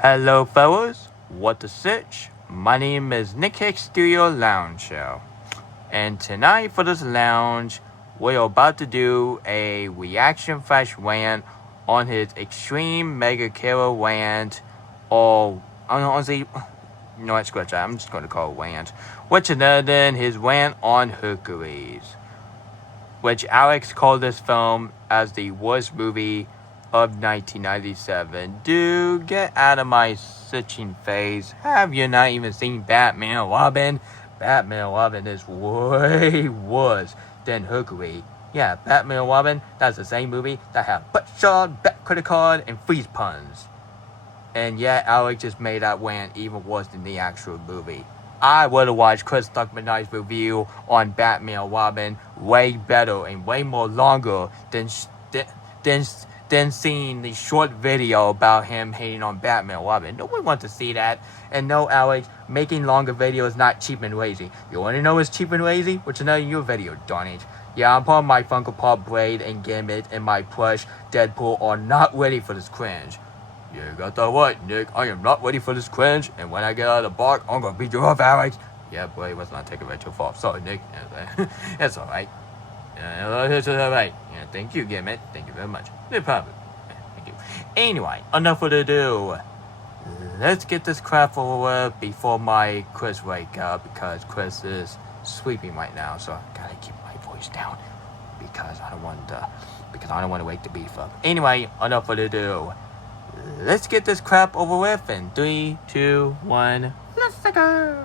Hello, fellas. What the sitch? My name is Nick Hicks Studio Lounge Show, and tonight for this lounge, we're about to do a reaction flash rant on his extreme mega killer rant, or honestly, you know what? Scratch that. I'm just going to call it rant, which is other than his rant on Hercules, which Alex called this film as the worst movie of 1997. Dude, get out of my sitching phase. Have you not even seen Batman and Robin? Batman and Robin is way worse than Hercules. Yeah, Batman and Robin, that's the same movie that had butt shot, back credit card, and freeze puns. And yet, Alex just made that rant even worse than the actual movie. I would have watched Chris Tuckman's review on Batman and Robin way better and way more longer than seeing the short video about him hating on Batman and Robin. Nobody wants to see that. And no, Alex, making longer videos is not cheap and lazy. You want to know what's cheap and lazy? What's another your video, darn it. Yeah, I'm part of my Funko Pop Braid and Gambit and my plush Deadpool are not ready for this cringe. You got that right, Nick. I am not ready for this cringe, and when I get out of the bark, I'm gonna beat you up, Alex. Yeah, boy, let's not take it right too far. Sorry, Nick. It's alright. It's alright. Yeah, thank you, Gambit. Thank you very much. No problem. Thank you. Anyway, enough of the ado. Let's get this crap over with before my Chris wake up, because Chris is sleeping right now, so I gotta keep my voice down because I don't want to wake the beef up. Anyway, enough of the ado. Let's get this crap over with in 3, 2, 1. Let's go.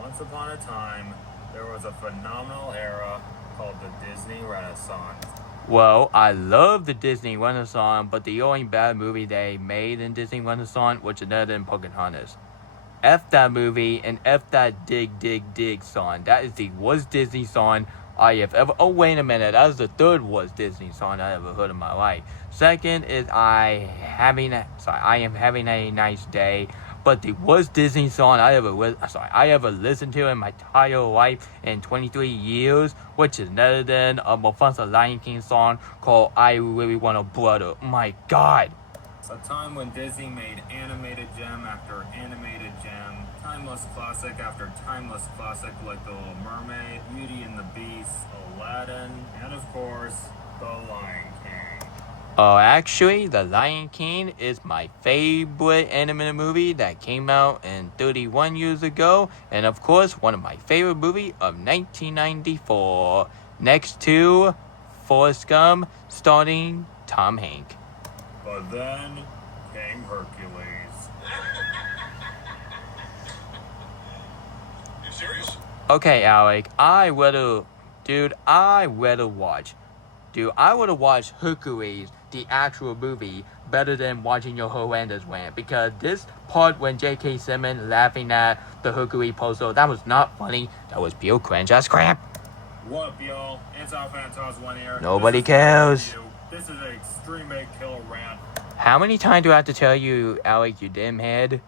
Once upon a time, there was a phenomenal era called the Disney Renaissance. Well, I love the Disney Renaissance, but the only bad movie they made in Disney Renaissance was another than Pocahontas. F that movie and F that dig song. That is the worst Disney song I have ever. Oh, wait a minute. That was the third worst Disney song I ever heard in my life. Second is I am having a nice day. But the worst Disney song I ever listened to in my entire life in 23 years, which is none other than a Mufasa Lion King song called I Really Want a Brother. My God. A time when Disney made animated gem after animated gem, timeless classic after timeless classic like The Little Mermaid, Beauty and the Beast, Aladdin, and of course, The Lion King. Actually, The Lion King is my favorite animated movie that came out in 31 years ago, and of course, one of my favorite movies of 1994, next to Forrest Gump, starring Tom Hanks. But then came Hercules. You serious? Okay, Alec, I would have watched Hercules, the actual movie, better than watching your horrendous rant, because this part when J.K. Simmons laughing at the Hercules poster, that was not funny. That was pure cringe ass crap. What up, y'all? Fan2001 here. Nobody cares. This is an extreme egg killer rant. How many times do I have to tell you, Alec, you dim head?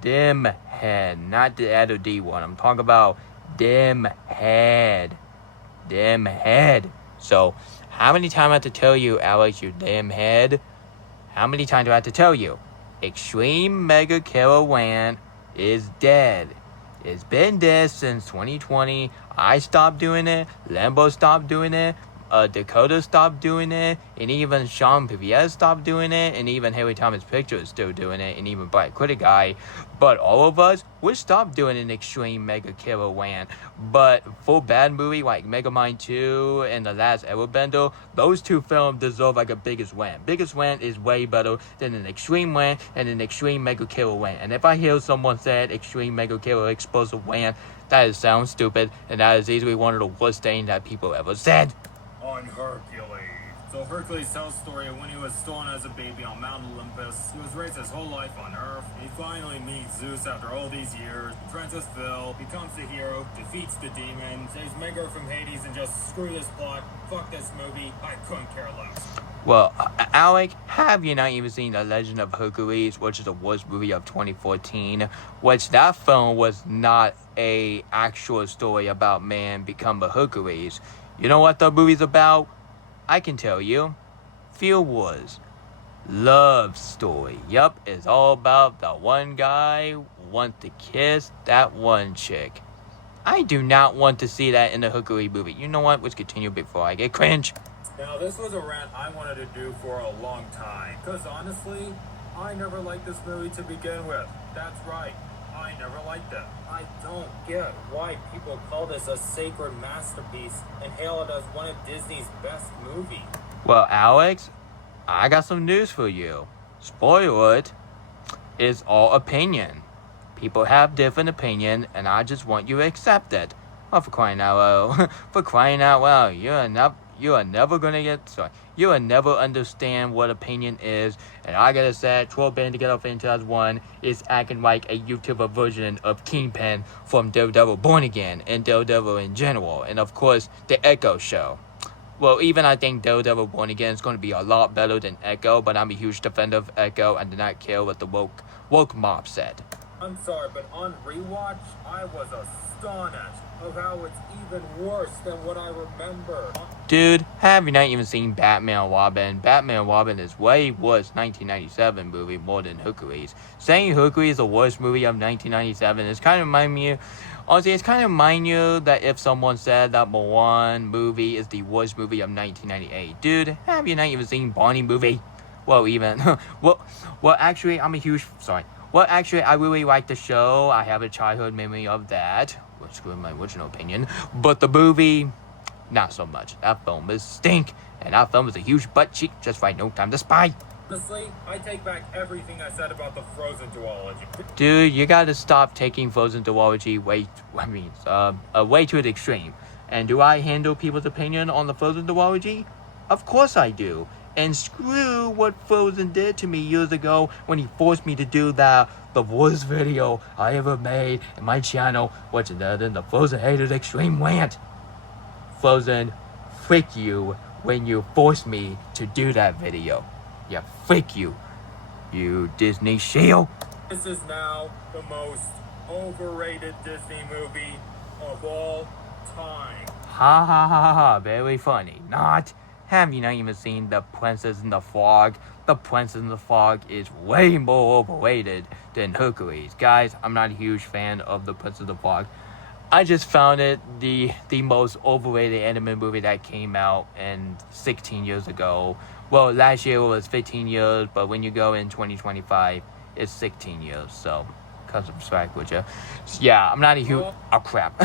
Dim head, not the other D one. I'm talking about dim head. Dim head. So, how many times do I have to tell you, Alex, you dim head? How many times do I have to tell you? Extreme Mega Killer Rant is dead. It's been dead since 2020. I stopped doing it. Lambo stopped doing it. Dakota stopped doing it, and even Sean PBS stopped doing it, and even Harry Thomas Picture is still doing it, and even Black Critic Guy. But all of us, we stopped doing an extreme mega killer rant. But for bad movie like Megamind 2 and The Last Airbender, those two films deserve like a biggest rant. Biggest rant is way better than an extreme rant and an extreme mega killer rant. And if I hear someone say extreme mega killer explosive rant, that sounds stupid, and that is easily one of the worst things that people ever said. On Hercules. So Hercules tells the story of when he was stolen as a baby on Mount Olympus. He was raised his whole life on Earth. He finally meets Zeus after all these years. Princess Phil becomes the hero, defeats the demon, saves Megar from Hades, and just screw this plot. Fuck this movie. I couldn't care less. Well, Alec, have you not even seen The Legend of Hercules, which is the worst movie of 2014, which that film was not a actual story about man become a Hercules. You know what the movie's about? I can tell you. feel was love story. Yup, it's all about the one guy wants to kiss that one chick. I do not want to see that in the Hercules movie. You know what? Let's continue before I get cringe. Now, this was a rant I wanted to do for a long time. Because honestly, I never liked this movie to begin with. That's right. I never liked it. I don't get why people call this a sacred masterpiece and hail it as one of Disney's best movies. Well, Alex, I got some news for you. Spoiler it. It's all opinion. People have different opinion, and I just want you to accept it. Oh, for crying out loud. For crying out loud. You are never understand what opinion is. And I gotta say, Troll Band Together Fan 2001 is acting like a YouTuber version of Kingpin from Daredevil Born Again and Daredevil in general. And of course, the Echo show. Well, even I think Daredevil Born Again is going to be a lot better than Echo, but I'm a huge defender of Echo and do not care what the woke mob said. I'm sorry, but on rewatch, I was astonished of how it's even worse than what I remember. Dude, have you not even seen Batman and Robin? Batman and Robin is way worse 1997 movie more than Hercules. Saying Hercules is the worst movie of 1997 is kind of remind me, honestly, it's kind of remind you that if someone said that Moana movie is the worst movie of 1998. Dude, have you not even seen Barney movie? Well, even, well, actually, I really like the show. I have a childhood memory of that, which is my original opinion. But the movie, not so much. That film is stink, and that film is a huge butt cheek. Just right, no time to spy. Honestly, I take back everything I said about the Frozen duology. Dude, you gotta stop taking Frozen duology way to the extreme. And do I handle people's opinion on the Frozen duology? Of course I do. And screw what Frozen did to me years ago when he forced me to do the worst video I ever made in my channel, which is other than the Frozen Haters Extreme Rant. Frozen, freak you when you forced me to do that video. Yeah, freak you, you Disney shield. This is now the most overrated Disney movie of all time. Ha ha ha ha, very funny. Not. Have you not even seen The Princess and the Frog? The Princess and the Frog is way more overrated than Hercules. Guys, I'm not a huge fan of The Princess and the Frog. I just found it the most overrated anime movie that came out in 16 years ago. Well, last year was 15 years, but when you go in 2025, it's 16 years. So, cut some slack, would you? Yeah, I'm not a huge... Oh, crap.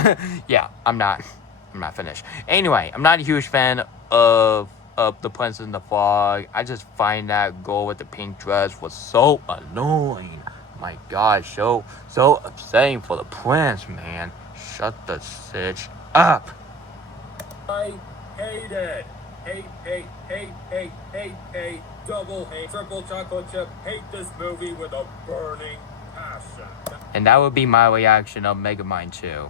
Yeah, I'm not finished. Anyway, I'm not a huge fan of The Princess and the Frog. I just find that girl with the pink dress was so annoying. My God, so upsetting for the prince, man. Shut the sitch up. I hate it. Hate, double hate, triple chocolate chip, hate this movie with a burning passion. And that would be my reaction of Megamind 2.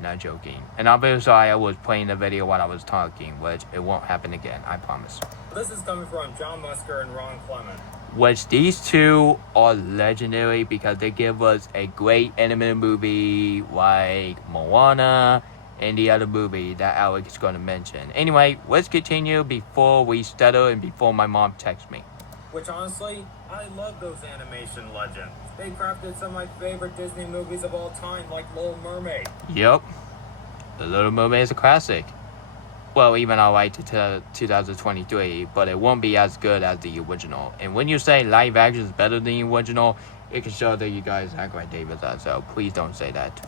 Not joking. And obviously I was playing the video while I was talking, which it won't happen again, I promise. This is coming from John Musker and Ron Clement. Which these two are legendary because they give us a great animated movie like Moana and the other movie that Alex is going to mention. Anyway, let's continue before we stutter and before my mom texts me. Which honestly, I love those animation legends. They crafted some of my favorite Disney movies of all time, like Little Mermaid. Yep. The Little Mermaid is a classic. Well, even I like to 2023, but it won't be as good as the original. And when you say live action is better than the original, it can show that you guys act like David does, so please don't say that.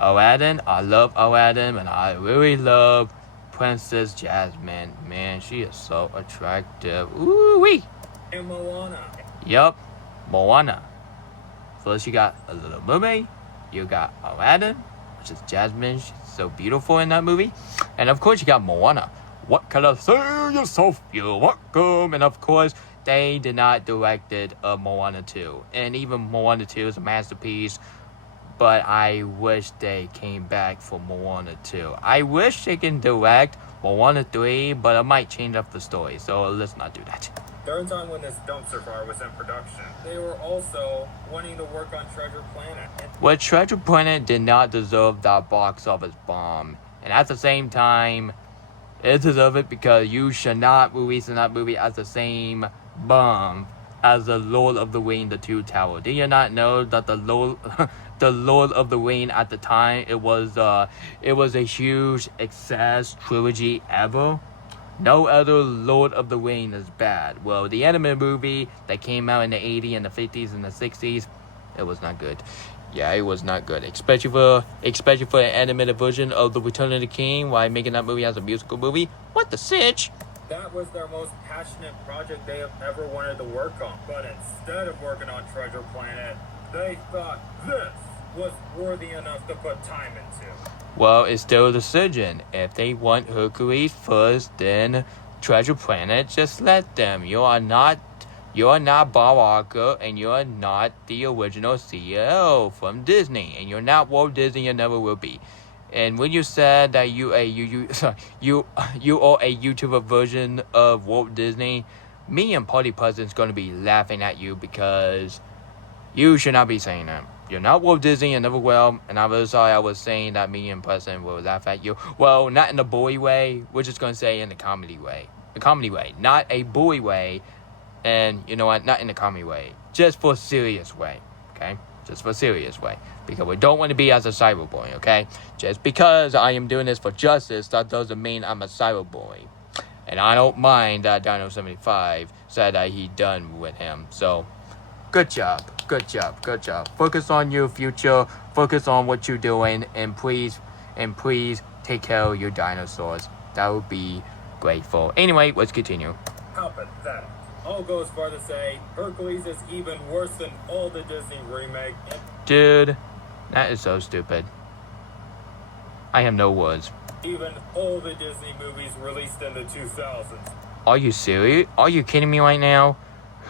Aladdin, I love Aladdin, and I really love Princess Jasmine. Man, she is so attractive. Ooh-wee! And Moana. Yup, Moana. First you got a Little Mermaid, you got Aladdin, which is Jasmine. She's so beautiful in that movie. And of course you got Moana. What can I say yourself? You're welcome. And of course, they did not direct it Moana 2. And even Moana 2 is a masterpiece. But I wish they came back for Moana 2. I wish they can direct Moana 3, but it might change up the story. So let's not do that. During time when this dumpster fire was in production, they were also wanting to work on Treasure Planet. Well, Treasure Planet did not deserve that box office bomb. And at the same time, It deserves it because you should not release that movie as the same bomb as the Lord of the Ring, The Two Towers. Did you not know that the Lord of the Ring at the time it was a huge success trilogy ever? No other Lord of the Ring is bad. Well, the anime movie that came out in the 80s and the 50s and the 60s, it was not good. Yeah, it was not good. Especially for an animated version of The Return of the King, while making that movie as a musical movie. What the sitch? That was their most passionate project they have ever wanted to work on. But instead of working on Treasure Planet, they thought this was worthy enough to put time into. Well, it's still a decision. If they want Hercules first, then Treasure Planet, just let them. You are not Bob Walker, and you're not the original CEO from Disney, and you're not Walt Disney, and never will be. And when you said that you are a YouTuber version of Walt Disney, me and Party President's going to be laughing at you because you should not be saying that. You're not Walt Disney and never will. And I'm really sorry I was saying that me and President will laugh at you. Well, not in the bully way. We're just going to say in the comedy way. The comedy way. Not a bully way. And you know what? Not in the comedy way. Just for a serious way. Okay? Just for a serious way. Because we don't want to be as a cyberboy. Okay? Just because I am doing this for justice, that doesn't mean I'm a cyberboy. And I don't mind that Dino75 said that he done with him. So, good job. Good job. Good job. Focus on your future. Focus on what you're doing. And please take care of your dinosaurs. That would be grateful. Anyway, let's continue. How pathetic. I'll go as far to say Hercules is even worse than all the Disney remake. Dude, that is so stupid. I have no words. Even all the Disney movies released in the 2000s. Are you serious? Are you kidding me right now?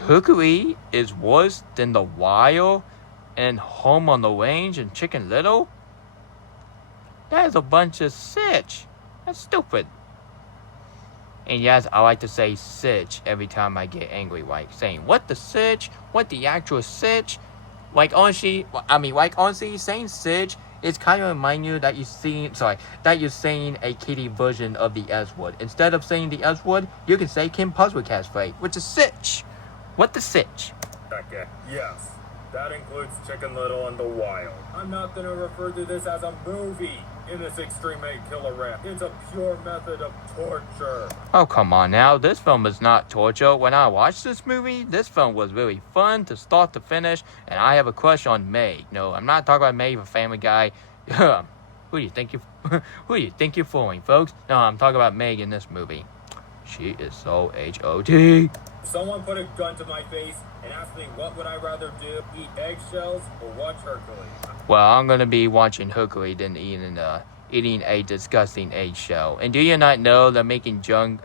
Hercules is worse than The Wild and Home on the Range and Chicken Little? That is a bunch of sitch. That's stupid. And yes, I like to say sitch every time I get angry, like saying, what the sitch? What the actual sitch? Like honestly, saying sitch is kind of remind you that you're saying a kitty version of the S word. Instead of saying the S word, you can say Kim Possible phrase, which is sitch. What the sitch? Okay, yes. That includes Chicken Little and The Wild. I'm not gonna refer to this as a movie in this Extreme 8 Killer Rant. It's a pure method of torture. Oh, come on now. This film is not torture. When I watched this movie, this film was really fun to start to finish, and I have a crush on Meg. No, I'm not talking about Meg from Family Guy. Who do you think you're fooling, folks? No, I'm talking about Meg in this movie. She is so H.O.T. Someone put a gun to my face and asked me what would I rather do, eat eggshells or watch Hercules. Well, I'm gonna be watching Hercules than eating a disgusting eggshell. And do you not know that making gun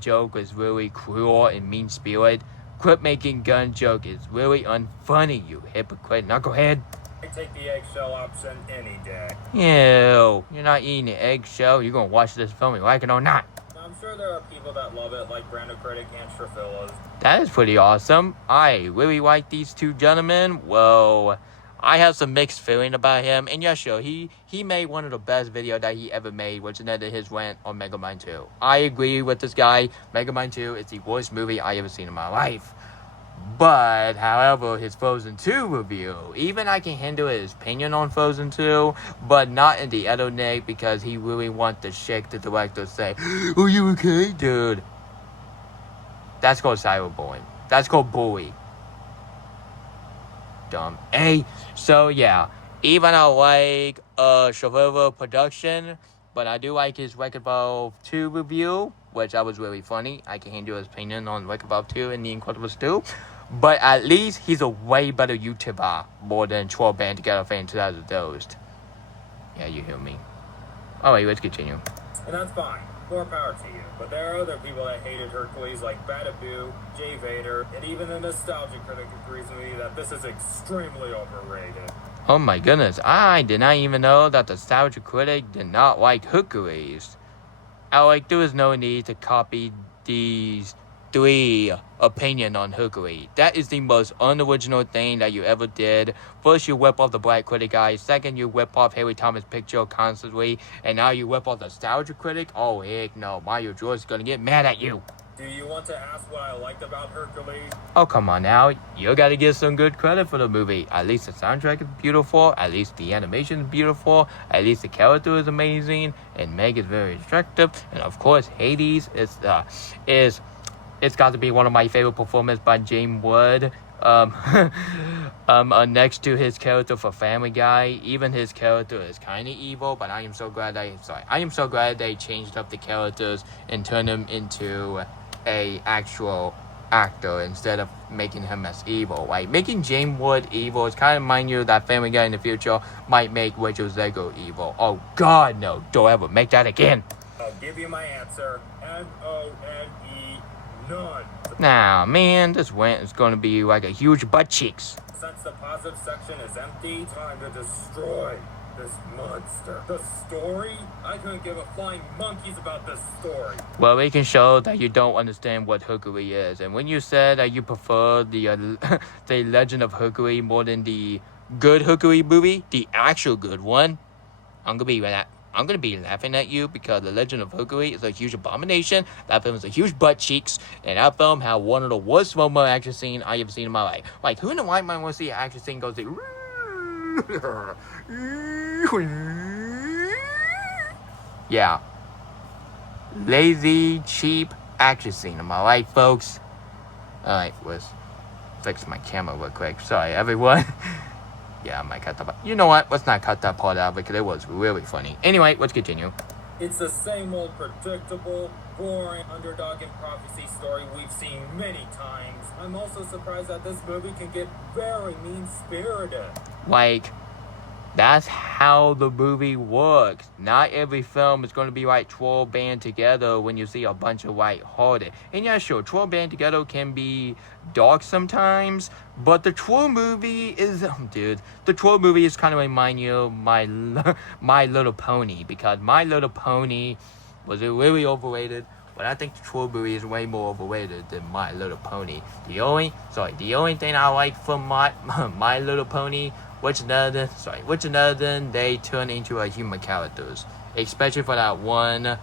joke is really cruel and mean-spirited? Quit making gun joke is really unfunny, you hypocrite knucklehead. I take the eggshell option any day. Ew, you're not eating an eggshell. You're gonna watch this film, you like it or not. I'm sure there are people that love it, like Brando Critic and Traphilas. That is pretty awesome. I really like these two gentlemen. Well, I have some mixed feeling about him. And yeah, sure, he made one of the best videos that he ever made, which ended his rant on Megamind 2. I agree with this guy. Megamind 2 is the worst movie I ever seen in my life. But, however, his Frozen 2 review, even I can handle his opinion on Frozen 2, but not in the other neck because he really wants to shake the director say, are you okay, dude? That's called cyberbullying. That's called bully. Dumb. So yeah, even I like Chauffeur production, but I do like his Wreck-It Ralph 2 review, which I was really funny. I can handle his opinion on Wreck-It Ralph 2 and The Incredibles 2. But at least he's a way better YouTuber more than 12 Band Together Fan 2001. Yeah, you hear me. Alright, let's continue. And that's fine. More power to you. But there are other people that hated Hercules like Badaboo, Jay Vader, and even the nostalgia critic agrees with me that this is extremely overrated. Oh my goodness, I did not even know that the nostalgia critic did not like Hercules. There is no need to copy these 3 opinion on Hercules. That is the most unoriginal thing that you ever did. First, you whip off the Black Critic guy. Second, you whip off Harry Thomas Picture constantly. And now you whip off the Nostalgia Critic? Oh, heck no. Mario George is gonna get mad at you. Do you want to ask what I liked about Hercules? Oh, come on now. You gotta give some good credit for the movie. At least the soundtrack is beautiful. At least the animation is beautiful. At least the character is amazing. And Meg is very attractive. And of course, Hades it's got to be one of my favorite performances by James Wood. Next to his character for Family Guy, even his character is kind of evil. But I am so glad they changed up the characters and turned him into a actual actor instead of making him as evil. Like making James Wood evil is kind of remind you that Family Guy in the future might make Rachel Zegel evil. Oh God, no! Don't ever make that again. I'll give you my answer. None. Nah, man, this rant is gonna be like a huge butt cheeks. Since the positive section is empty, time to destroy this monster. The story? I couldn't give a flying monkeys about this story. Well, we can show that you don't understand what Hercules is. And when you said that you prefer the the Legend of Hercules more than the good Hercules movie, the actual good one, I'm gonna be laughing at you because The Legend of Hercules is a huge abomination. That film is a huge butt cheeks, and that film had one of the worst slow-mo action scenes I ever seen in my life. Like, who in the white mind wants to see an action scene goes to yeah. Lazy, cheap action scene in my life, folks. Alright, let's fix my camera real quick. Sorry, everyone. Yeah, I might cut that part. You know what? Let's not cut that part out because it was really funny. Anyway, let's continue. It's the same old predictable, boring underdog and prophecy story we've seen many times. I'm also surprised that this movie can get very mean-spirited. Like, that's how the movie works. Not every film is going to be like troll band together when you see a bunch of light-hearted. And yeah, sure, troll band together can be dark sometimes, but the troll movie is, the troll movie is kind of remind you of My Little Pony, because My Little Pony was really overrated, but I think the troll movie is way more overrated than My Little Pony. The only thing I like from My Little Pony, which another than they turn into a human characters, especially for that one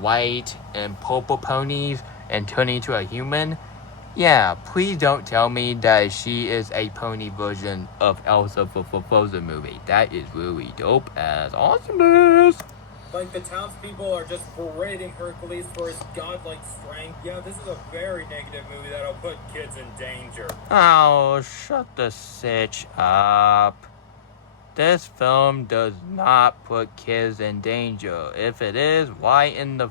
white and purple ponies and turn into a human. Yeah, please don't tell me that she is a pony version of Elsa for Frozen movie. That is really dope as awesomeness. Like the townspeople are just berating Hercules for his godlike strength. Yeah, this is a very negative movie that'll put kids in danger. Oh, shut the sitch up. This film does not put kids in danger. If it is, why in the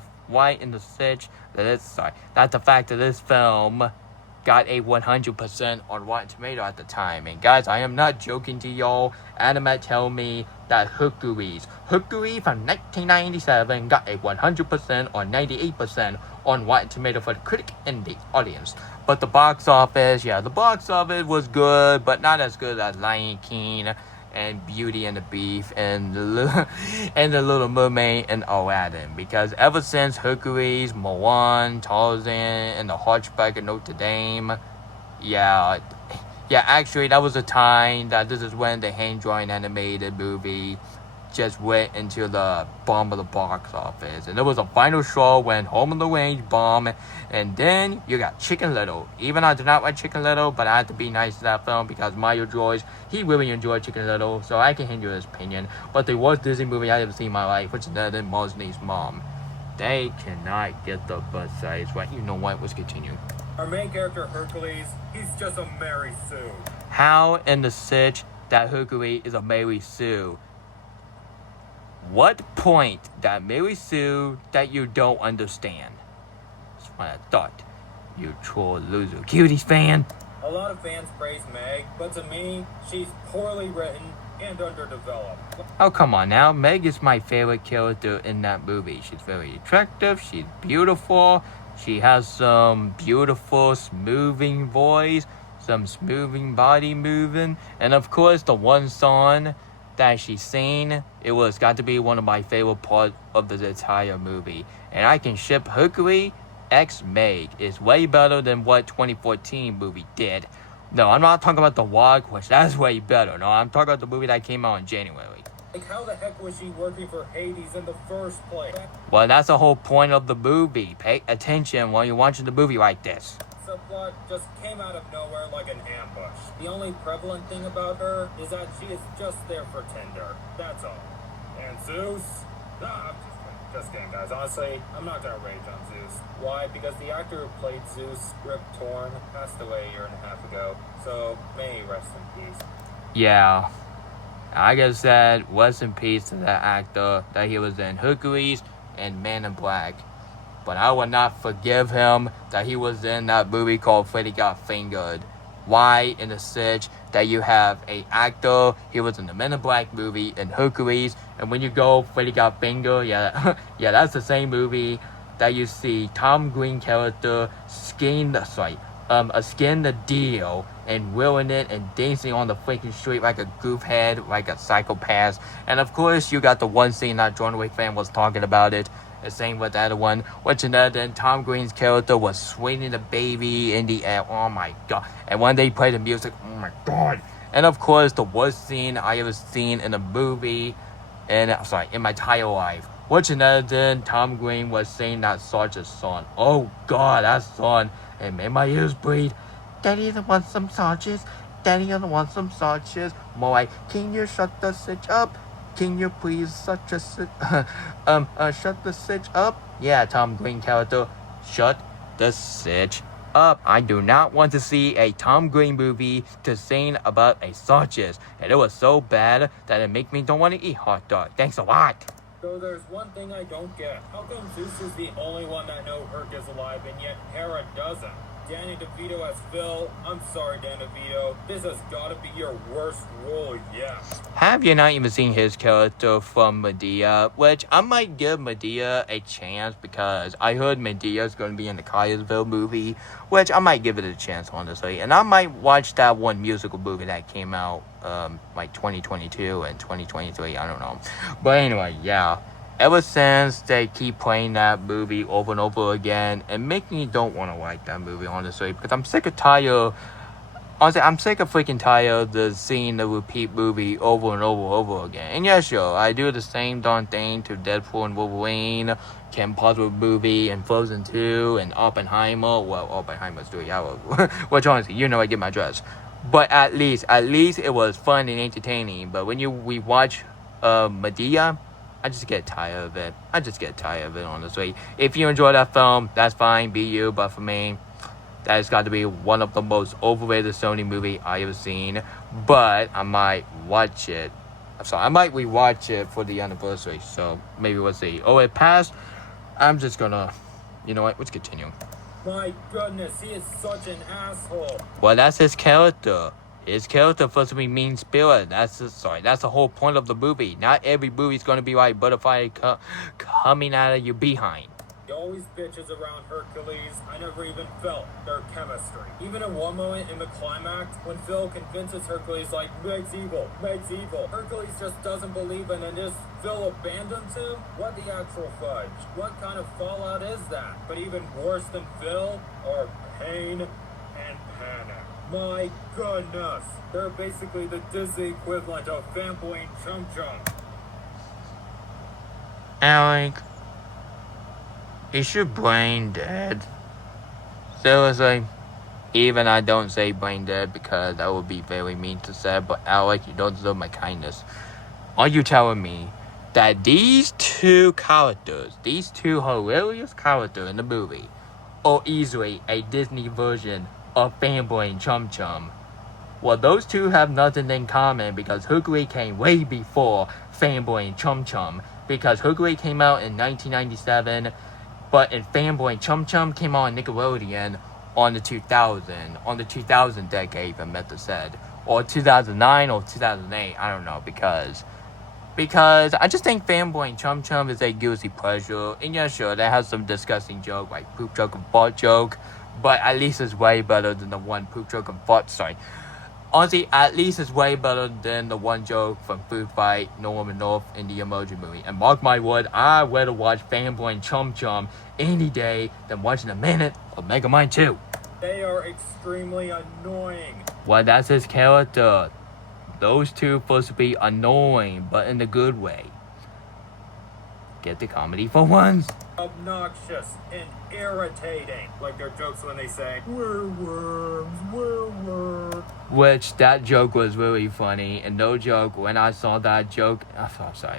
sitch that's the fact that this film got a 100% on Rotten Tomato at the time. And guys, I am not joking to y'all. Animat tell me that Hercules from 1997 got a 100% or 98% on Rotten Tomato for the critic and the audience. But the box office was good, but not as good as Lion King and Beauty and the Beast and the Little Mermaid and Aladdin. Because ever since Hercules, Mulan, Tarzan, and the Hunchback of Notre Dame, actually that was a time that this is when the hand-drawn animated movie just went into the bomb of the box office. And there was a final show when Home on the Range bombed, and then you got Chicken Little. Even I do not like Chicken Little, but I have to be nice to that film because Mario George, he really enjoyed Chicken Little, so I can handle his opinion. But the worst Disney movie I ever seen in my life, which is better than Disney's Mom. They cannot get the bus size right. You know what? Let's continue. Our main character, Hercules, he's just a Mary Sue. How in the sitch that Hercules is a Mary Sue? What point that Mary Sue that you don't understand? That's what I thought. You troll loser cuties fan. A lot of fans praise Meg, but to me, she's poorly written and underdeveloped. Oh, come on now. Meg is my favorite character in that movie. She's very attractive. She's beautiful. She has some beautiful smoothing voice, some smoothing body moving, and of course the one song that she sang, it was got to be one of my favorite parts of the entire movie. And I can ship Hercules X made is way better than what 2014 movie did. No, I'm not talking about The Walk, which that's way better. No, I'm talking about the movie that came out in January. Like, how the heck was she working for Hades in the first place? Well, that's the whole point of the movie. Pay attention while you're watching the movie like this. Subplot just came out of nowhere like an ambush. The only prevalent thing about her is that she is just there for Tinder. That's all. And Zeus? Nah, I'm just kidding, guys. Honestly, I'm not gonna rage on Zeus. Why? Because the actor who played Zeus, Rip Torn, passed away a year and a half ago. So, may he rest in peace. Yeah. I guess that rest in peace to that actor that he was in Hercules and Man in Black. But I will not forgive him that he was in that movie called Freddy Got Fingered. Why in the sitch that you have a actor, he was in the Men in Black movie in Hercules, and when you go Freddy Got Fingered, yeah, that's the same movie that you see Tom Green character skin the deal and ruin it and dancing on the freaking street like a goofhead, like a psychopath. And of course, you got the one scene that John Wick fan was talking about it. The same with the other one. Then Tom Green's character was swinging the baby in the air. Oh my god. And when they played the music, oh my god. And of course, the worst scene I ever seen in a movie, in my entire life. Then Tom Green was saying that Sergeant's song. Oh god, that song. It made my ears bleed. Daddy doesn't want some sausages. Daddy doesn't want some sausages. More like, can you shut the switch up? Can you please shut the switch up? Yeah, Tom Green character, shut the switch up. I do not want to see a Tom Green movie to sing about a sausage. And it was so bad that it make me don't want to eat hot dog. Thanks a lot. So there's one thing I don't get. How come Zeus is the only one that knows Herc is alive and yet Hera doesn't? Danny DeVito as Phil. I'm sorry, Dan DeVito. This has got to be your worst role yet. Have you not even seen his character from Medea? Which I might give Medea a chance because I heard Medea is going to be in the Cyersville movie, which I might give it a chance, honestly. And I might watch that one musical movie that came out like 2022 and 2023. I don't know. But anyway, yeah. Ever since they keep playing that movie over and over again, it makes me don't want to like that movie, honestly, because I'm sick of tired. Honestly, I'm sick of freaking tired of seeing the repeat movie over and over again. And yeah, sure, I do the same darn thing to Deadpool and Wolverine, Kim Possible movie, and Frozen 2, and Oppenheimer. Well, Oppenheimer's 3 hours, which honestly, I get my dress. But at least it was fun and entertaining. But when we watch Medea, I just get tired of it. Honestly. If you enjoy that film, that's fine, be you. But for me, that has got to be one of the most overrated Sony movie I ever seen. But I might watch it. I might rewatch it for the anniversary. So maybe we'll see. Oh, it passed. I'm just gonna, you know what? Let's continue. My goodness, he is such an asshole. Well, that's his character. His character supposed to be mean spirit. That's the whole point of the movie. Not every movie's gonna be like butterfly coming out of your behind. He always bitches around Hercules. I never even felt their chemistry. Even in one moment in the climax, when Phil convinces Hercules, like, Meg's evil. Hercules just doesn't believe in it, and just Phil abandons him? What the actual fudge? What kind of fallout is that? But even worse than Phil are Pain and Panic. My goodness. They're basically the Disney equivalent of Fanboy and Chum Chum. Alec, is your brain dead? Seriously? Even I don't say brain dead because that would be very mean to say, but Alec, you don't deserve my kindness. Are you telling me that these two hilarious characters in the movie, are easily a Disney version of Fanboy and Chum Chum? Well, those two have nothing in common because Hercules came way before Fanboy and Chum Chum. Because Hercules came out in 1997, but in Fanboy and Chum Chum came out on Nickelodeon on the 2000 decade, if I meant to said, or 2009 or 2008, I don't know, because I just think Fanboy and Chum Chum is a guilty pleasure, and yeah, sure, that has some disgusting joke, like poop joke and fart joke, but at least it's way better than the one poop joke and fart, Honestly, at least it's way better than the one joke from Food Fight, Norman North in the Emoji Movie. And mark my word, I'd rather watch Fanboy and Chum Chum any day than watching a minute of Megamind 2. They are extremely annoying. Well, that's his character. Those two supposed to be annoying, but in a good way. Get the comedy for once. Obnoxious and irritating. Like their jokes when they say, "We're worms, we're worms." Which, that joke was really funny. And no joke, when I saw that joke,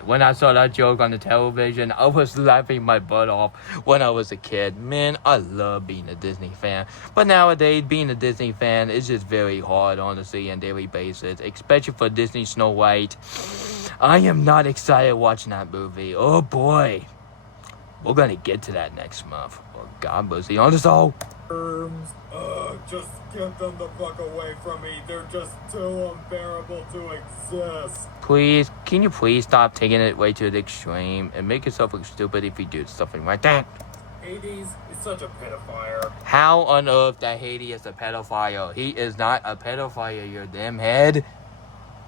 when I saw that joke on the television, I was laughing my butt off when I was a kid. Man, I love being a Disney fan. But nowadays, being a Disney fan is just very hard, honestly, on a daily basis. Especially for Disney Snow White. I am not excited watching that movie. Oh boy. We're gonna get to that next month. Oh, God mercy on us all. Just get them the fuck away from me. They're just too unbearable to exist. Please, can you please stop taking it way to the extreme and make yourself look stupid if you do something like that? Hades is such a pedophile. How on earth that Hades is a pedophile? He is not a pedophile, you damn head.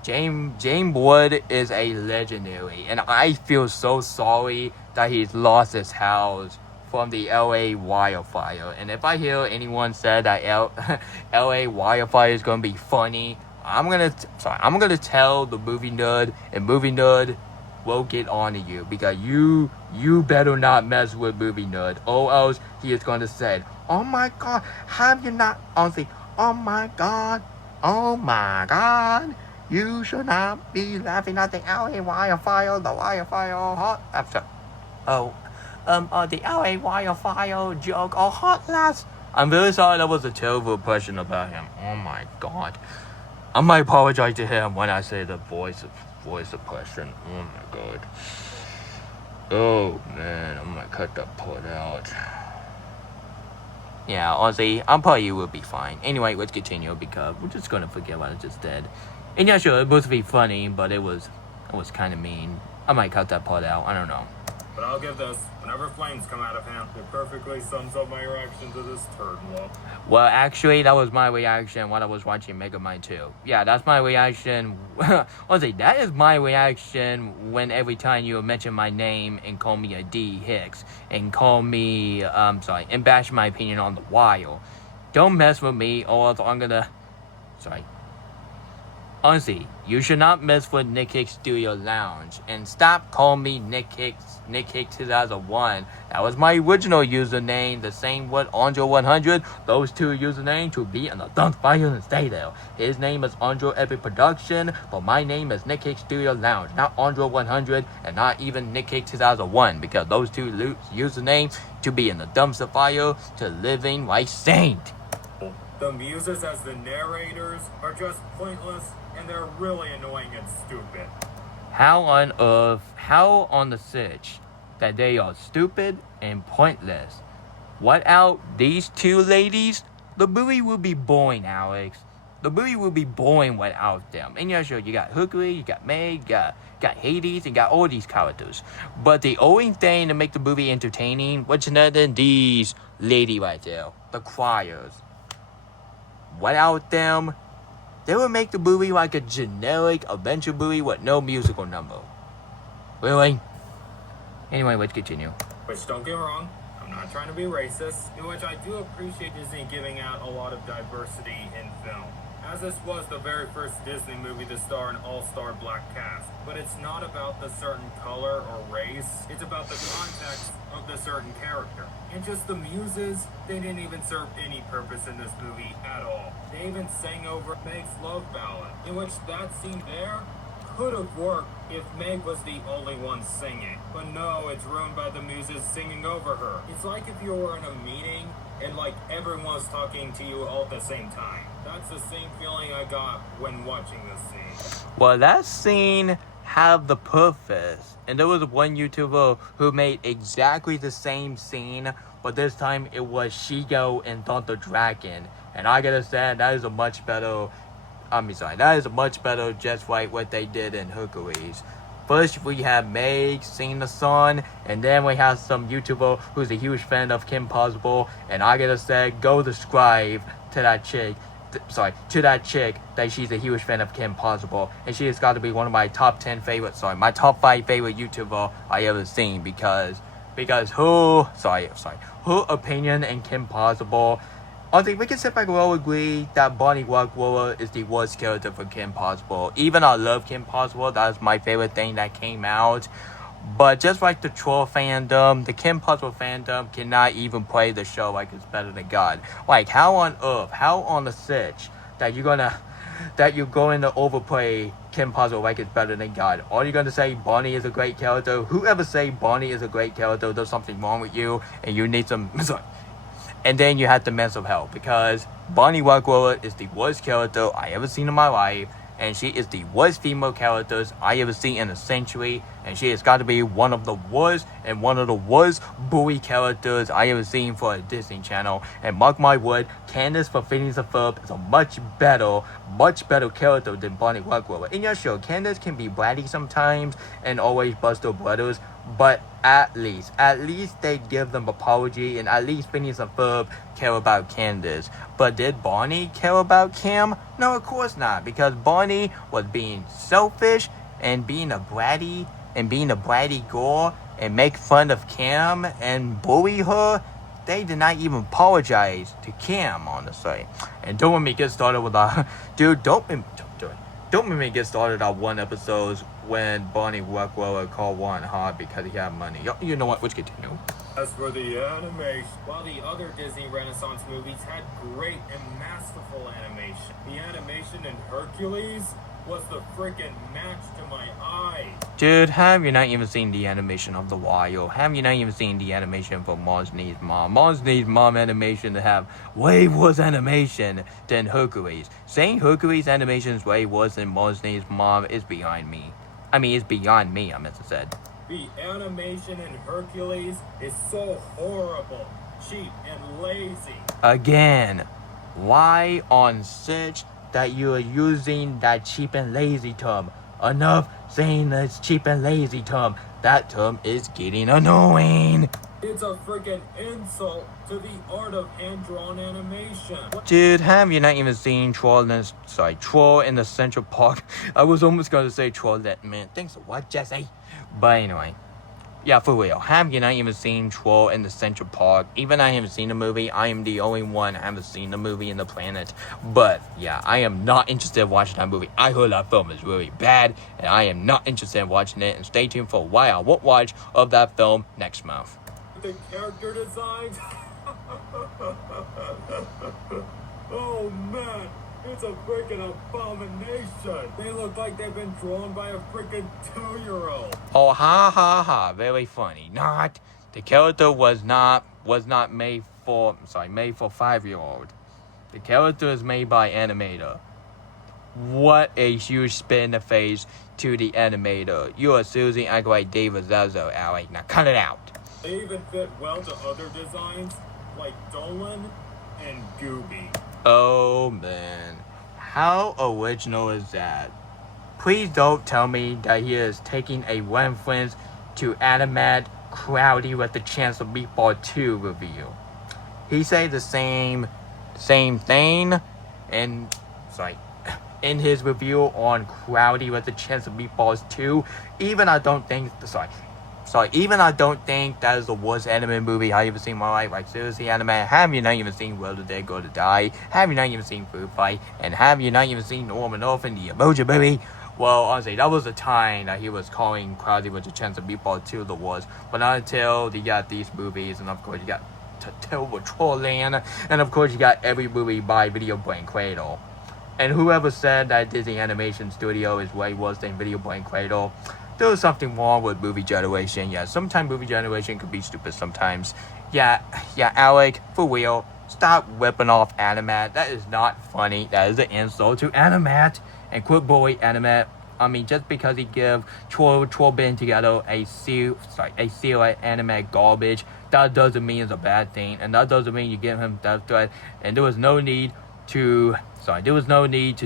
James Wood is a legendary, and I feel so sorry that he's lost his house from the LA wildfire. And if I hear anyone say that LA wildfire is gonna be funny, I'm gonna tell the movie nerd, and movie nerd will get on to you, because you better not mess with movie nerd, or else he is gonna say, "Oh my God, have you not?" Honestly, "Oh my God, oh my God. You should not be laughing at the LA wildfire, the wildfire hot after." The LA wildfire joke, hot last. I'm very sorry, that was a terrible impression about him. Oh my God. I might apologize to him when I say the voice impression. Oh my God. Oh man, I'm gonna cut that part out. Yeah, honestly, I'm probably will be fine. Anyway, let's continue, because we're just gonna forget what I just did. And yeah, sure, it was supposed to be funny, but it was kind of mean. I might cut that part out. I don't know. But I'll give this. Whenever flames come out of him, it perfectly sums up my reaction to this turd look. Well, actually, that was my reaction when I was watching Megamind 2. Yeah, that's my reaction. Honestly, that is my reaction when every time you mention my name and call me a D Hicks and call me, and bash my opinion on the wild. Don't mess with me, or else I'm gonna, Honestly, you should not mess with Nick Hicks Studio Lounge, and stop calling me Nick Hicks 2001. That was my original username, the same with Andre100. Those two usernames to be in the dunk fire and stay there. His name is Andre Epic Production, but my name is Nick Hicks Studio Lounge, not Andre100, and not even Nick Hicks 2001, because those two usernames to be in the dumpster fire to living like saint. The muses as the narrators are just pointless, and they're really annoying and stupid. How on the switch that they are stupid and pointless? Without these two ladies, the movie will be boring, Alex. The movie will be boring without them. And yeah, sure, you got Hercules, you got Meg, you got Hades, and you got all these characters. But the only thing to make the movie entertaining was none than these lady right there, the choirs. Without them, they would make the movie like a generic adventure movie with no musical number. Really? Anyway, let's continue. Which, don't get me wrong, I'm not trying to be racist, in which I do appreciate Disney giving out a lot of diversity in film, as this was the very first Disney movie to star an all-star black cast. But it's not about the certain color or race, it's about the context of the certain character. And just the muses, they didn't even serve any purpose in this movie at all. They even sang over Meg's love ballad, in which that scene there could have worked if Meg was the only one singing. But no, it's ruined by the muses singing over her. It's like if you were in a meeting and like everyone was talking to you all at the same time. That's the same feeling I got when watching this scene. Well, that scene had the purpose. And there was one YouTuber who made exactly the same scene, but this time it was Shigo and Thunder Dragon. And I gotta say, that is a much better just like what they did in Hercules. First, we have Meg singing the song, and then we have some YouTuber who's a huge fan of Kim Possible, and I gotta say, go subscribe to that chick. to that chick that she's a huge fan of Kim Possible, and she has got to be one of my top 10 favorite, my top 5 favorite YouTuber I ever seen because her opinion and Kim Possible. Honestly, we can sit back and all agree that Bonnie Rockwell is the worst character for Kim Possible. Even I love Kim Possible, that's my favorite thing that came out. But just like the troll fandom, the Kim Possible fandom cannot even play the show like it's better than God. Like, how on earth, how on the sitch that you're going to overplay Kim Possible like it's better than God? Are you going to say Bonnie is a great character? Whoever say Bonnie is a great character, there's something wrong with you, and you need some... And then you have the mental health, because Bonnie Rockwell is the worst character I ever seen in my life, and she is the worst female characters I ever seen in a century, and she has got to be one of the worst bully characters I ever seen for a Disney Channel. And mark my word, Candace from Phineas and Ferb is a much better character than Bonnie Rockwell. And yeah, sure, Candace can be bratty sometimes and always bust her brothers, but at least they give them apology, and at least Phineas and Ferb care about Candace. But did Bonnie care about Kim? No, of course not, because Bonnie was being selfish and being a bratty girl and make fun of Kim and bully her. They did not even apologize to Kim, honestly. And don't let me get started with don't make me get started on one episode when Bonnie Rockwell called Warren hard because he had money. You know what? Let's continue. As for the animation, while the other Disney Renaissance movies had great and masterful animation, the animation in Hercules was the freaking match to my eye. Dude, have you not even seen the animation of The Wild? Have you not even seen the animation for Mars Needs Mom? Mars Needs Mom animation to have way worse animation than Hercules. Saying Hercules animation is way worse than Mars Needs Mom is behind me. It's beyond me, I meant to say. The animation in Hercules is so horrible, cheap, and lazy. Again, why on such that you are using that cheap and lazy term? Enough saying this cheap and lazy term. That term is getting annoying. It's a freaking insult to the art of hand-drawn animation. Dude, have you not even seen Troll in the Central Park? I was almost going to say Troll that man. Thanks for what, Jesse? But anyway. Yeah, for real. Have you not even seen Troll in the Central Park? Even I haven't seen the movie. I am the only one I haven't seen the movie in the planet. But yeah, I am not interested in watching that movie. I heard that film is really bad, and I am not interested in watching it. And stay tuned for why I won't watch of that film next month. The character designs. Oh man, it's a freaking abomination. They look like they've been drawn by a freaking 2-year-old. Oh, ha ha ha, very funny. Not the character was not made for 5-year-old. The character is made by animator. What a huge spin in the face to the animator. You are seriously acting like David Zazo, Alec. Now cut it out. They even fit well to other designs like Dolan and Gooby. Oh man, how original is that? Please don't tell me that he is taking a reference to animate Crowdy with the Chance of Meatball 2 review. He said the same thing in his review on Crowdy with the Chance of Meatballs 2. Even I don't think that is the worst anime movie I ever seen in my life. Like, seriously, anime, have you not even seen Will the Dead Go to Die? Have you not even seen Food Fight? And have you not even seen Norman Orphan, the Emoji Movie? Well, honestly, that was the time that he was calling Crowdy with a Chance of Meatball 2 the worst. But not until you got these movies, and of course you got Terrible Trollland, and of course you got every movie by Video Brain Cradle. And whoever said that Disney Animation Studio is way worse than Video Brain Cradle, there was something wrong with movie generation. Yeah, sometimes movie generation could be stupid sometimes. Yeah, Alec, for real, stop ripping off Animat. That is not funny. That is an insult to Animat. And quit bully Animat. Just because he give Troll Band together a seal Animat garbage, that doesn't mean it's a bad thing. And that doesn't mean you give him death threat. And there was no need to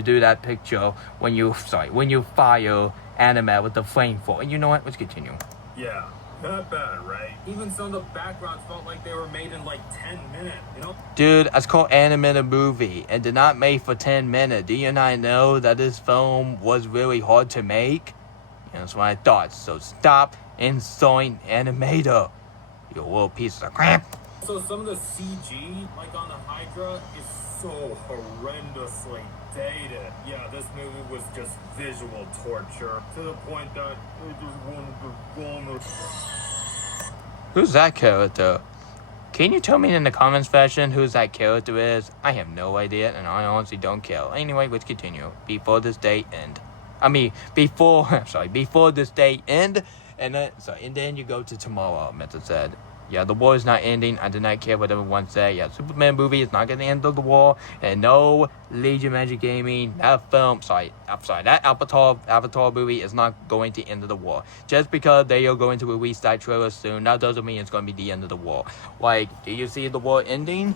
do that picture when you fire Animat with the flame for. And you know what? Let's continue. Yeah, that bad, right? Even some of the backgrounds felt like they were made in like 10 minutes, you know? Dude, it's called animated movie and did not make for 10 minutes. Do you not know that this film was really hard to make? That's what I thought. So stop insulting animator, you little piece of crap. So some of the CG, like on the Hydra, is so horrendously dated. Yeah, this movie was just visual torture to the point that I just wanted to vomit. Who's that character? Can you tell me in the comments section who's that character is? I have no idea and I honestly don't care. Anyway, let's continue. Before this day end. Before this day end. And then you go to tomorrow, Meta said. Yeah, the war is not ending. I do not care what everyone say. Yeah, Superman movie is not going to end the war. And no, Legion Magic Gaming, that Avatar movie is not going to end the war. Just because they are going to release that trailer soon, that doesn't mean it's going to be the end of the war. Like, do you see the war ending?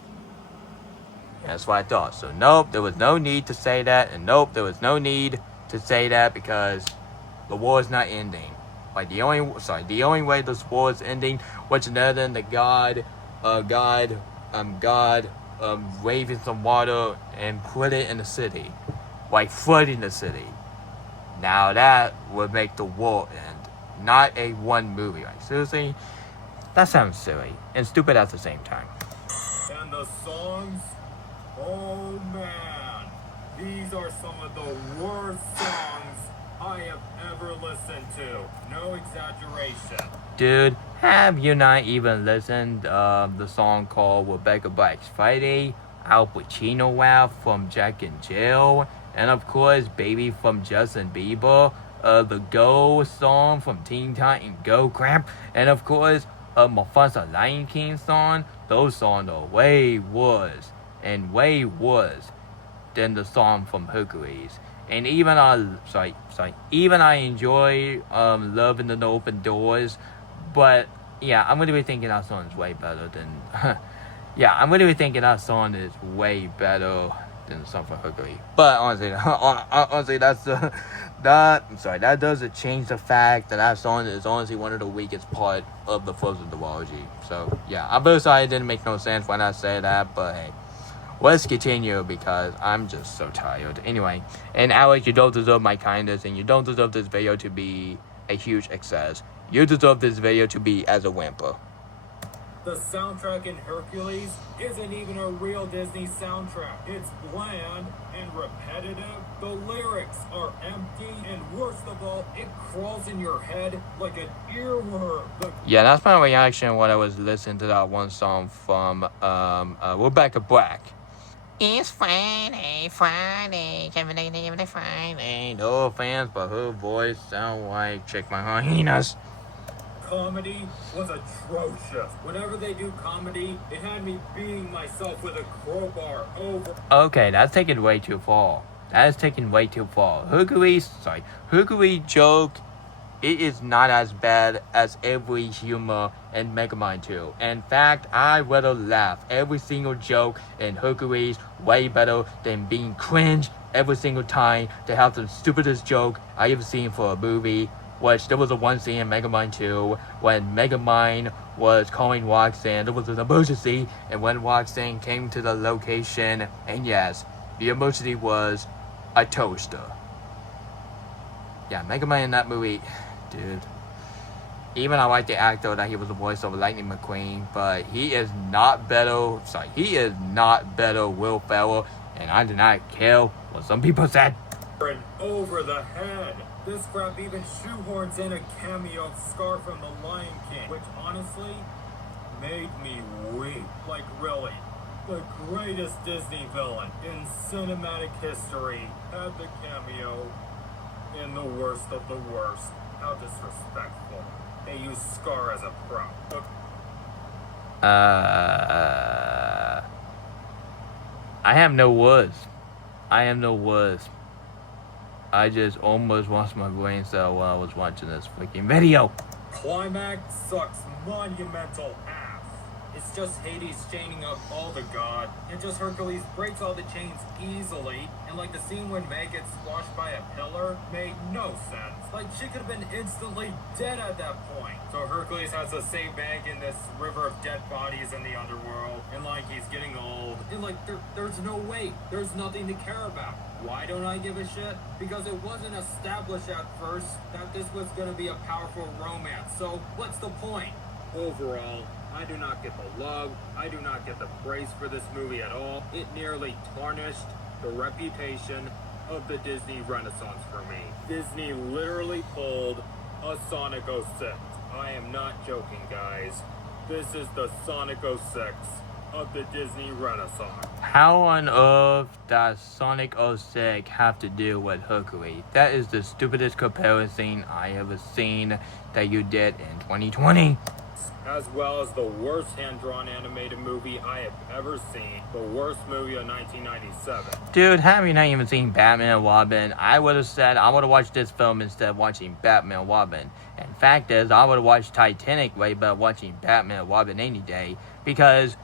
That's what I thought. So, nope, there was no need to say that. And nope, there was no need to say that because the war is not ending. Like the only way this war is ending, which other than the God waving some water and put it in the city, like flooding the city. Now that would make the war end, not a one movie. Like seriously, that sounds silly and stupid at the same time. And the songs, oh man, these are some of the worst songs I have ever listened to. No exaggeration. Dude, have you not even listened the song called Rebecca Black's Friday, Al Pacino rap from Jack and Jill, and of course Baby from Justin Bieber, the Go song from Teen Titan Go crap, and of course Mufasa Lion King song. Those songs are way worse than the song from Hercules. And even I enjoy Loving the Open Doors, but yeah, I'm gonna be thinking that song is way better than the song from Hercules. But honestly, that doesn't change the fact that song is honestly one of the weakest part of the Frozen duology. So yeah, I'm very sorry it didn't make no sense when I say that, but hey. Let's continue because I'm just so tired. Anyway, and Alex, you don't deserve my kindness and you don't deserve this video to be a huge excess. You deserve this video to be as a whimper. The soundtrack in Hercules isn't even a real Disney soundtrack. It's bland and repetitive. The lyrics are empty, and worst of all, it crawls in your head like an earworm. Yeah, that's my reaction when I was listening to that one song from Rebecca Black. It's Friday, Friday. No offense, but her voice sound like Check My Hyenas. Comedy was atrocious. Whenever they do comedy, it had me beating myself with a crowbar over. Okay, that's taken way too far. Hercules joke, it is not as bad as every humor in Megamind 2. In fact, I would have laughed every single joke in Hercules way better than being cringe every single time to have the stupidest joke I ever seen for a movie. Which there was a one scene in Megamind 2 when Megamind was calling Roxanne. There was an emergency, and when Roxanne came to the location, and yes, the emergency was a toaster. Yeah, Megamind in that movie, dude. Even I like the actor that he was the voice of Lightning McQueen, but he is not better. Will Ferrell, and I do not care what some people said. And over the head. This crap even shoehorns in a cameo of Scar from The Lion King, which honestly made me weep. Like really, the greatest Disney villain in cinematic history had the cameo in the worst of the worst. How disrespectful. They use Scar as a prop. I have no words. I just almost lost my brain cell while I was watching this freaking video. Climax sucks monumental ass. It's just Hades chaining up all the god, and just Hercules breaks all the chains easily, and like the scene when Meg gets squashed by a pillar made no sense. Like, she could have been instantly dead at that point. So Hercules has to save Meg in this river of dead bodies in the underworld, and like, he's getting old, and like, there's no weight, there's nothing to care about. Why don't I give a shit? Because it wasn't established at first that this was gonna be a powerful romance, so what's the point? Overall, I do not get the love, I do not get the praise for this movie at all. It nearly tarnished the reputation of the Disney Renaissance for me. Disney literally pulled a Sonic 06. I am not joking, guys. This is the Sonic 06 of the Disney Renaissance. How on earth does Sonic 06 have to do with Hercules? That is the stupidest comparison I ever seen that you did in 2020. As well as the worst hand-drawn animated movie I have ever seen. The worst movie of 1997. Dude, have you not even seen Batman and Robin? I would have said I would have watched this film instead of watching Batman and Robin. And fact is, I would have watched Titanic way better watching Batman and Robin any day. Because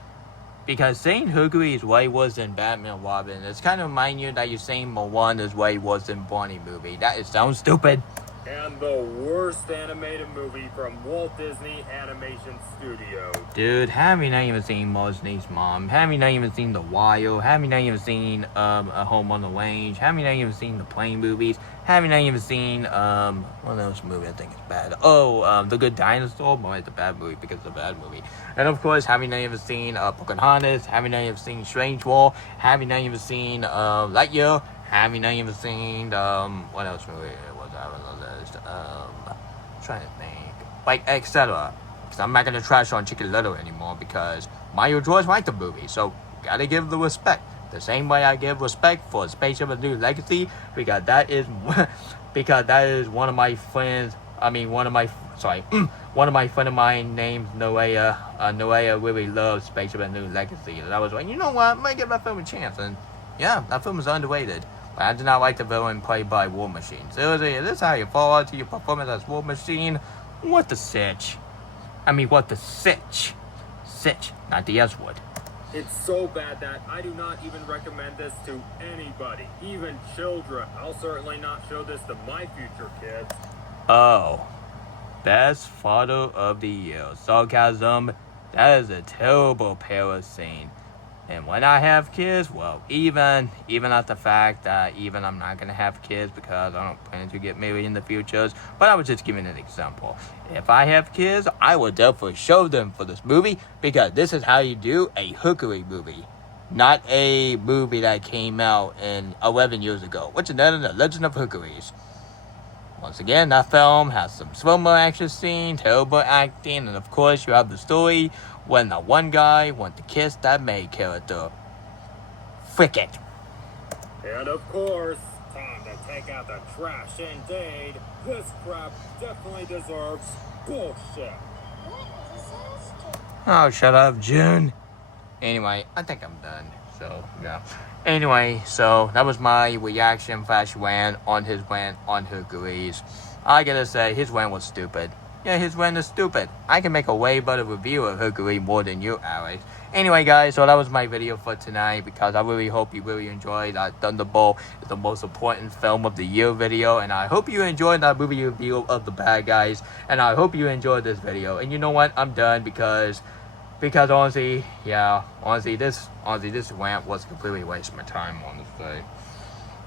saying Hercules way worse than Batman and Robin, it's kind of remind you that you're saying Moana's way worse than Bonnie movie. That sounds stupid. And the worst animated movie from Walt Disney Animation Studios. Dude, have you not even seen Disney's Mom? Have you not even seen The Wild? Have you not even seen A Home on the Range? Have you not even seen the Plane movies? Have you not even seen one of those movies I think is bad? Oh, The Good Dinosaur? Well, it's a bad movie because it's a bad movie. And of course, have you not even seen Pocahontas? Have you not even seen Strange World? Have you not even seen Lightyear? Have you not even seen what else movie was that on the list? Trying to think, like, etc. Because I'm not gonna trash on Chicken Little anymore because Mario George liked the movie, so gotta give the respect. The same way I give respect for Spaceship: A New Legacy, because that is one of my friends. One of my friend of mine named Noah. Noah really loves Spaceship: A New Legacy, and I was like, you know what, I might give that film a chance, and yeah, that film is underrated. But I did not like the villain played by War Machine. Seriously, is this how you fall out to your performance as War Machine? What the sitch? What the sitch? Sitch, not the S word. It's so bad that I do not even recommend this to anybody, even children. I'll certainly not show this to my future kids. Oh, best photo of the year. Sarcasm. That is a terrible Paris scene. And when I have kids, well, even at the fact that even I'm not gonna have kids because I don't plan to get married in the future, but I was just giving an example. If I have kids, I will definitely show them for this movie because this is how you do a Hercules movie, not a movie that came out in 11 years ago. What's another? The Legend of Hercules. Once again, that film has some slow-mo action scene, terrible acting, and of course you have the story when the one guy wants to kiss that maid character. Frick it. And of course, time to take out the trash indeed. This crap definitely deserves bullshit. Oh, shut up, June. Anyway, I think I'm done. So, yeah. Anyway, so that was my reaction / rant on his rant on Hercules. I gotta say, his rant was stupid. Yeah, his rant is stupid. I can make a way better review of Hercules more than you, Alex. Anyway, guys, so that was my video for tonight because I really hope you really enjoyed that Thunderbolt is the most important film of the year video. And I hope you enjoyed that movie review of the bad guys. And I hope you enjoyed this video. And you know what? I'm done because honestly, this rant was completely a waste of my time, honestly.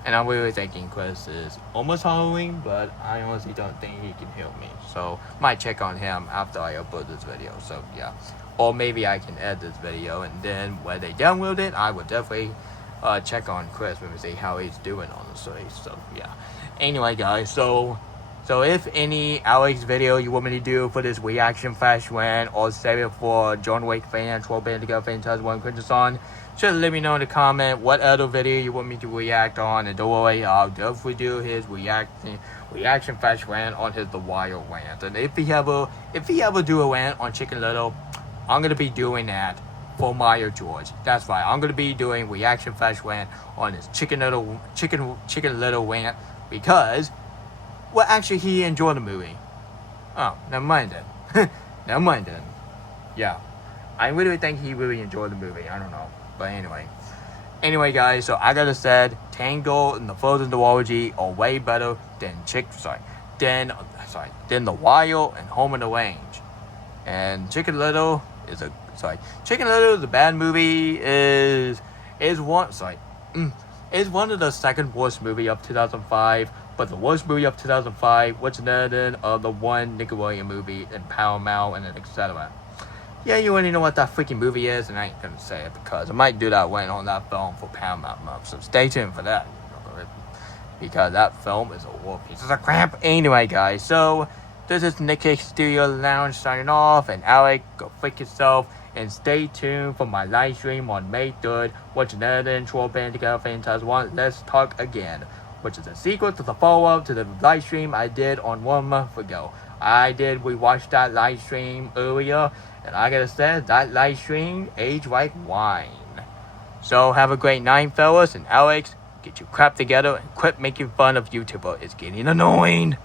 And I'm really thinking Chris is almost Halloween, but I honestly don't think he can help me. So, might check on him after I upload this video, so yeah. Or maybe I can edit this video, and then when they download it, I will definitely check on Chris and see how he's doing, honestly. So, yeah. Anyway, guys, so if any Alex video you want me to do for this reaction / rant, or save it for John Wick fan, 12 band together fan 2001 Christmas on, just let me know in the comment what other video you want me to react on, and don't worry, I'll definitely do his reaction / rant on his The Wild rant. And if he ever do a rant on Chicken Little, I'm gonna be doing that for Mario George. That's right, I'm gonna be doing reaction / rant on his Chicken Little rant because, well, actually, he enjoyed the movie. Oh, never mind then. Never mind then. Yeah. I really think he really enjoyed the movie. I don't know. But anyway, guys. So I gotta said, Tango and the Frozen duology are way better than than The Wild and Home in the Range. And Chicken Little is a bad movie. Is one of the second worst movie of 2005. But the worst movie of 2005 was the one Nickelodeon movie and Paramount and etc. Yeah, you already know what that freaking movie is, and I ain't gonna say it because I might do that when on that film for Paramount Month. So stay tuned for that, because that film is a war piece of crap. Anyway, guys, so this is Nick Studio Lounge signing off, and Alec, go freak yourself, and stay tuned for my live stream on May 3rd, which is another intro band together Fan2001. Let's talk again, which is a sequel to the follow-up to the live stream I did on 1 month ago. We watched that live stream earlier, and I gotta say, that live stream aged like wine. So have a great night, fellas, and Alex, get your crap together and quit making fun of YouTuber. It's getting annoying.